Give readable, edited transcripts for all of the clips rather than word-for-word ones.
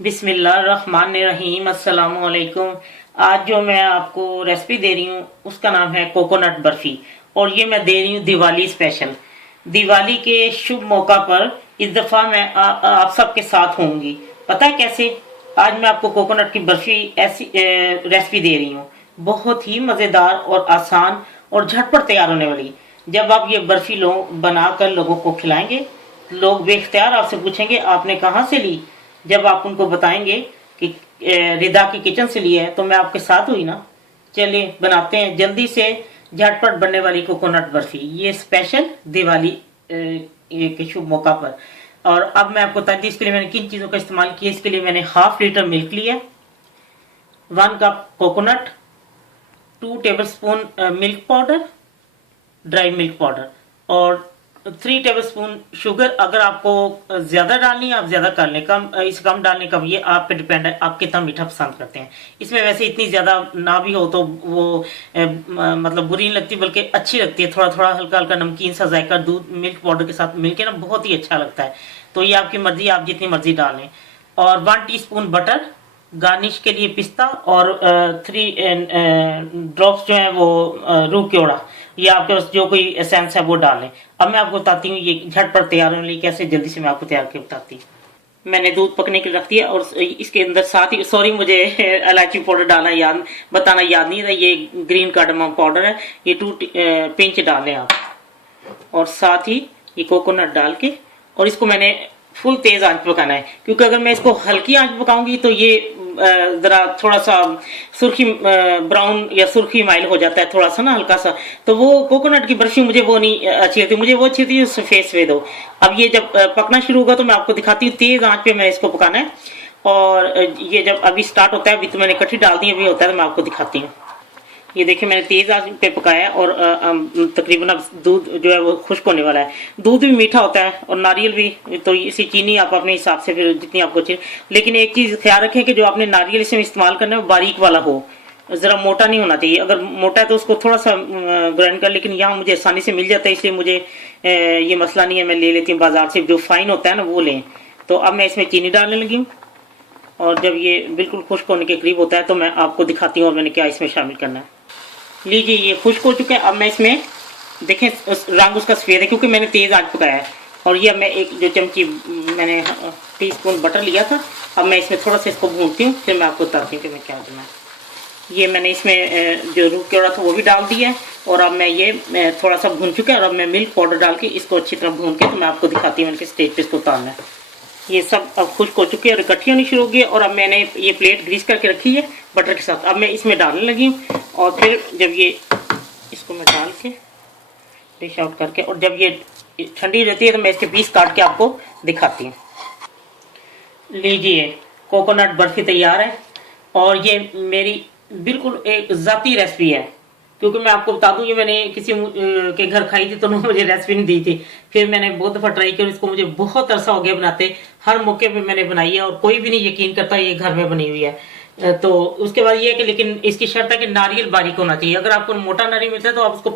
बिस्मिल्लाहिर्रहमानिर्रहीम। अस्सलाम वालेकुम। आज जो मैं आपको रेसिपी दे रही हूँ उसका नाम है कोकोनट बर्फी और ये मैं दे रही हूँ दिवाली स्पेशल। दिवाली के शुभ मौका पर इस दफ़ा मैं आप सबके साथ होंगी। पता है कैसे? आज मैं आपको कोकोनट की बर्फी ऐसी रेसिपी दे रही हूँ, बहुत ही मज़ेदार और आसान और झटपट तैयार होने वाली। जब आप ये बर्फी बनाकर लोगों को खिलाएंगे, लोग बेख्तियार आपसे पूछेंगे आपने कहाँ से ली। जब आप उनको बताएंगे कि रिदा की किचन से लिया है तो मैं आपके साथ हुई ना। चलिए बनाते हैं जल्दी से झटपट बनने वाली कोकोनट बर्फी, ये स्पेशल दिवाली के शुभ मौका पर। और अब मैं आपको बताती हूँ इसके लिए मैंने किन चीज़ों का इस्तेमाल किया। इसके लिए मैंने हाफ लीटर मिल्क लिया, 1 cup coconut, 2 tablespoon milk powder, dry milk powder और 3 टेबलस्पून शुगर। अगर आपको ज्यादा डालनी है आप ज्यादा कर लें, कम डालने का ये आप पे डिपेंड है, आप कितना मीठा पसंद करते हैं। इसमें वैसे इतनी ज्यादा ना भी हो तो वो मतलब बुरी नहीं लगती, बल्कि अच्छी लगती है। थोड़ा थोड़ा हल्का हल्का नमकीन सा जायका दूध मिल्क पाउडर के साथ मिलके ना बहुत ही अच्छा लगता है। तो ये आपकी मर्जी, आप जितनी मर्जी डालें। और 1 टीस्पून बटर, गार्निश के लिए पिस्ता और 3 ड्रॉप्स जो है वो रूह केवड़ा, या आपके पास जो कोई एसेंस है वो डालें। अब मैं आपको बताती हूँ ये झटपट तैयार होने लिए कैसे, जल्दी से मैं आपको तैयार करके बताती हूँ। मैंने दूध पकने के लिए रख दिया और इसके अंदर साथ ही, सॉरी मुझे इलायची पाउडर डालना बताना याद नहीं था, ये ग्रीन कार्डमम पाउडर है, ये 2 पिंच डालें आप। और साथ ही ये कोकोनट डाल के, और इसको मैंने फुल तेज आंच पे पकाना है, क्योंकि अगर मैं इसको हल्की आंच पे पकाऊंगी तो ये जरा थोड़ा सा सुर्खी ब्राउन या सुर्खी माइल हो जाता है थोड़ा सा ना, हल्का सा। तो वो कोकोनट की बर्फी मुझे वो नहीं अच्छी लगती, मुझे वो अच्छी लगती है सफेद सफेद हो। अब ये जब पकना शुरू होगा तो मैं आपको दिखाती हूँ, तेज आंच पे मैं इसको पकाना है। और ये जब अभी स्टार्ट होता है, अभी तो मैंने इकट्ठी डाल दी, अभी होता है तो मैं आपको दिखाती हूँ। ये देखिए मैंने तेज आंच पे पकाया है और तकरीबन अब दूध जो है वो खुश्क होने वाला है। दूध भी मीठा होता है और नारियल भी, तो इसी चीनी आप अपने हिसाब से फिर जितनी आपको चाहिए। लेकिन एक चीज ख्याल रखें कि जो आपने नारियल इसमें इस्तेमाल करना है वो बारीक वाला हो, जरा मोटा नहीं होना चाहिए। अगर मोटा है तो उसको थोड़ा सा ग्राइंड कर, लेकिन यहाँ मुझे आसानी से मिल जाता है, इसलिए मुझे ये मसला नहीं है। मैं ले लेती हूँ बाजार से, जो फाइन होता है ना वो लें। तो अब मैं इसमें चीनी डालने लगी हूँ और जब ये बिल्कुल खुश्क होने के करीब होता है तो मैं आपको दिखाती हूँ और मैंने क्या इसमें शामिल करना है। लीजिए ये खुश्क हो चुके हैं। अब मैं इसमें देखें रंग उसका सफ़ेद है क्योंकि मैंने तेज़ आंच पकाया है। और ये मैं एक जो चमची मैंने टीस्पून बटर लिया था, अब मैं इसमें थोड़ा सा इसको भूनती हूँ, फिर मैं आपको बताती हूँ कि मैं क्या करना है। ये मैंने इसमें जो रूह केवड़ा था वो भी डाल दिया है और अब मैं थोड़ा सा भून चुका है और अब मैं मिल्क पाउडर डाल के इसको अच्छी तरह भून के तो मैं आपको दिखाती हूँ मैंने किस स्टेज पे इसको उतारना है। ये सब अब खुश्क हो चुकी है और इकट्ठी होनी शुरू हो गई है। और अब मैंने ये प्लेट ग्रीस करके रखी है बटर के साथ, अब मैं इसमें डालने लगी हूँ। और फिर जब ये इसको मैं डाल के डिश आउट करके, और जब ये ठंडी रहती है तो मैं इसके पीस काट के आपको दिखाती हूँ। लीजिए कोकोनट बर्फी तैयार है और ये मेरी बिल्कुल एक ज़ाती रेसिपी है, क्योंकि मैं आपको बता दूं ये मैंने किसी के घर खाई थी तो उन्होंने मुझे रेसिपी नहीं दी थी। फिर मैंने बहुत दफ़ा ट्राई किया और इसको मुझे बहुत अरसा हो गया बनाते, हर मौके पे मैंने बनाई है और कोई भी नहीं यकीन करता ये घर में बनी हुई है। तो उसके बाद ये है कि लेकिन इसकी शर्त है कि नारियल बारीक होना चाहिए। अगर आपको मोटा नारियल मिलता है तो आप उसको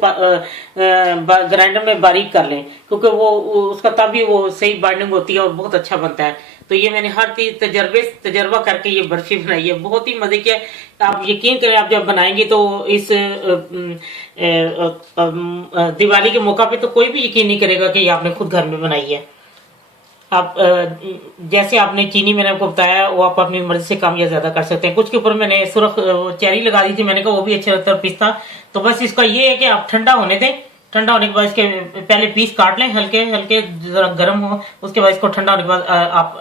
ग्राइंडर में बारीक कर लें, क्योंकि वो उसका तभी वो सही बाइंडिंग होती है और बहुत अच्छा बनता है। तो ये मैंने हर चीज तजर्बा करके ये बर्फी बनाई है, बहुत ही मजे की है। आप यकीन करें आप जब बनाएंगे तो इस दिवाली के मौका पे तो कोई भी यकीन नहीं करेगा कि ये आपने खुद घर में बनाई है। आप जैसे आपने चीनी मैंने आपको बताया वो आप अपनी मर्जी से कम या ज्यादा कर सकते हैं। कुछ के ऊपर मैंने सुरख चेरी लगा दी थी, मैंने कहा वो भी अच्छा लगता है पिस्ता। तो बस इसका ये है कि आप ठंडा होने दें, ठंडा होने के बाद इसके पहले पीस काट लें, हल्के हल्के जरा गर्म हो, उसके बाद इसको ठंडा होने के बाद आप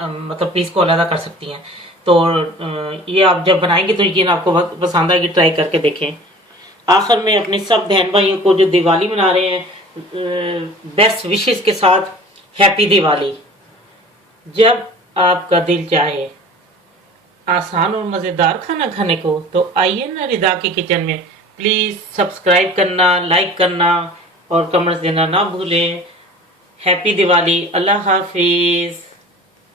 मतलब पीस को अलग कर सकती हैं। तो ये आप जब बनाएंगे तो यकीन आपको बहुत पसंद आएगी, ट्राई करके देखें। आखिर में अपने सब बहन भाइयों को जो दिवाली मना रहे हैं बेस्ट विशेष के साथ हैप्पी दिवाली। जब आपका दिल चाहे आसान और मज़ेदार खाना खाने को तो आइए ना रिदा की किचन में। प्लीज़ सब्सक्राइब करना, लाइक करना और कमेंट्स देना ना भूलें। हैप्पी दिवाली। अल्लाह हाफिज़।